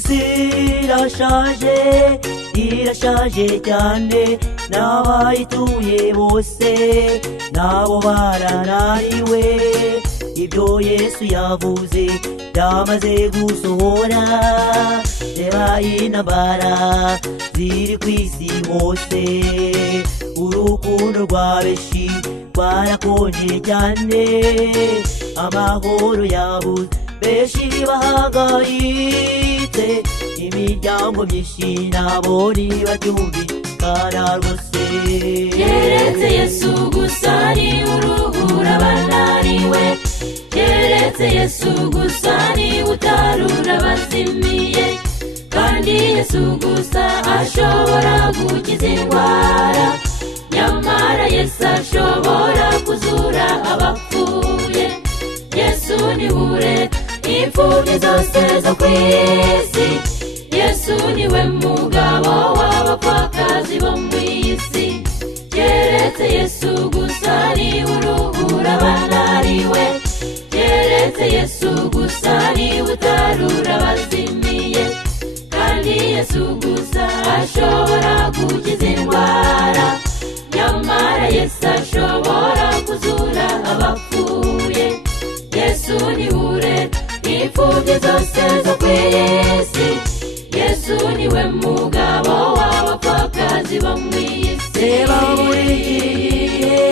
isi irashaje cyane, n'abayituye bose nabo barananiwe. Ibyo Yesu yavuze byamaze gusohora, reba intambara ziri ku isi hose, urukundo rwa benshi rwarakonje cyane, amahoro yabuze benshi bahangayitse, imiryango myinshi nabo ntibabyumvikana rwose. Keretse Yesu gusa ni uruhura abananiwe, keretse Yesu gusa ni utarura abazimiye, kandi Yesu gusa ashobora gukiza indwara, nyamara Yesu ashobora kuzura abapfuye. Yesu niwe ureka imfubyi zose zo ku isi, Yesu niwe mugabo w'abapfakazi bo mu isi. Keretse Yesu gusa ni uruhura abananiwe, keretse Yesu gusa ni utarura abazimiye, kandi Yesu gusa ashobora gukiza indwara, nyamara Yesu ashobora kuzura abapfuye. Yesu niwe ureka imfubyi zose zo ku isi, Yesu niwe mugabo w'abapfakazi bo mu isi. Reba muri iki gihe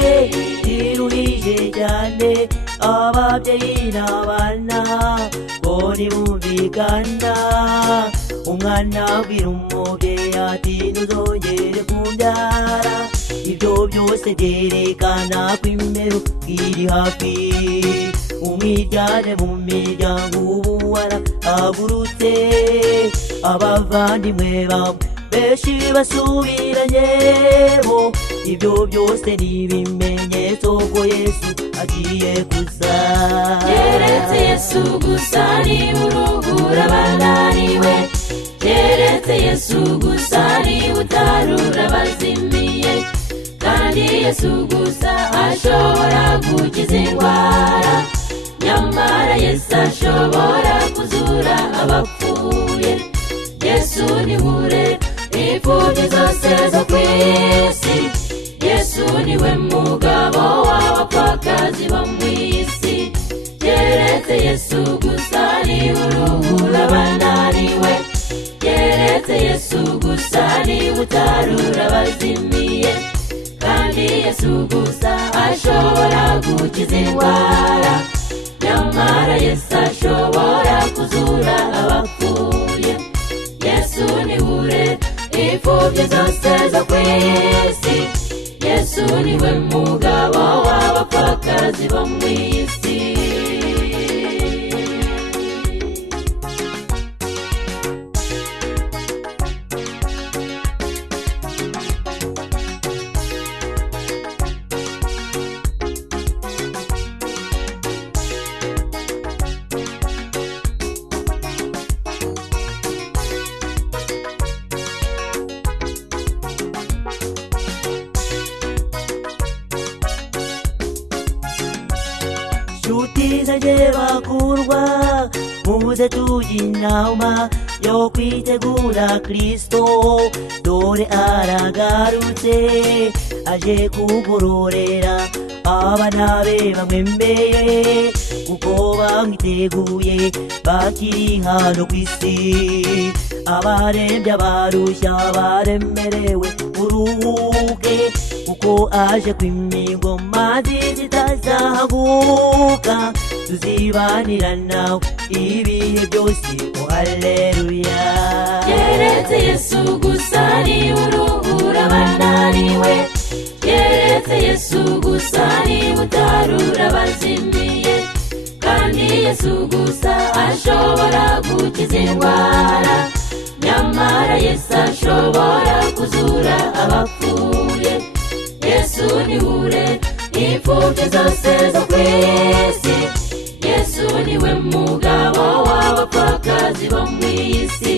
kiruhije cyane, ababyeyi n'abana bo ntibumvikana, umwana abwira umubyeyi ati ntuzongere kumbyara. Ibyo byose byerekana ko imperuka iri hafi, umwiryane mu miryango ubu warahagurutse, abavandimwe bamwe benshi basubiranyemo. Ibyo byose ni ibimenyetso ko Yesu agiye kuza. Keretse Yesu gusa ni uruhura abananiwe, keretse Yesu gusa ni utarura abazimiye, kandi Yesu gusa ashobora gukiza indwara, nyamara Yesu ashobora kuzura abapfuye. Yesu niwe ureka imfubyi zose zo ku isi, Yesu niwe mugabo w'abapfakazi bo mu isi. Keretse Yesu gusa ni uruhura abananiwe, keretse Yesu gusa ni utarura abazimiye, kandi Yesu gusa ashobora gukiza indwara, nyamara Yesu ashobora kuzura abapfuye. Yesu niwe ureka imfubyi zose zo ku isi, Yesu niwe mugabo w'abapfakazi bo mu isi. Nshuti zanjye bakundwa, muze tujye inama yo kwitegura Kristo, dore aragarutse aje kugororera abana be bamwemeye, kuko bamwiteguye bakiri hano ku isi. Abarembye abarushya baremerewe muruhuke, kuko aje kwima ingoma zitazahaguka, tuzibanira nawe ibihe byose. Oh haleluya. Keretse Yesu gusa ni uruhura abananiwe, keretse Yesu gusa ni utarura abazimiye, kandi Yesu gusa ashobora gukiza indwara, nyamara Yesu ashobora kuzura abapfuye. Yesu niwe ureka imfubyi zose zo ku isi, Yesu niwe mugabo w'abapfakazi bo mu isi.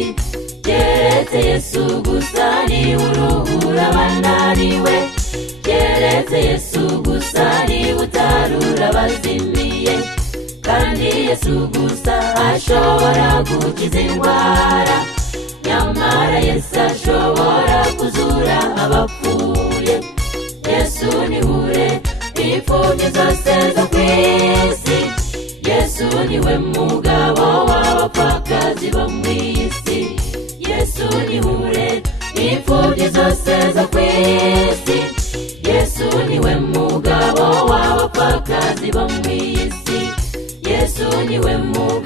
Keretse Yesu gusa ni uruhura abananiwe, keretse Yesu gusa ni utarura abazimiye, kandi Yesu gusa ashobora gukiza indwara, nyamara Yesu ashobora kuzura abapfuye. Yesu nihure imfubyi zose zo kw'isi, Yesu niwe mugabo w'abapfakazi bo mw'isi. Yesu nihure imfubyi zose zo kw'isi, Yesu niwe mugabo w'abapfakazi bo mw'isi. Yesu niwe mugabo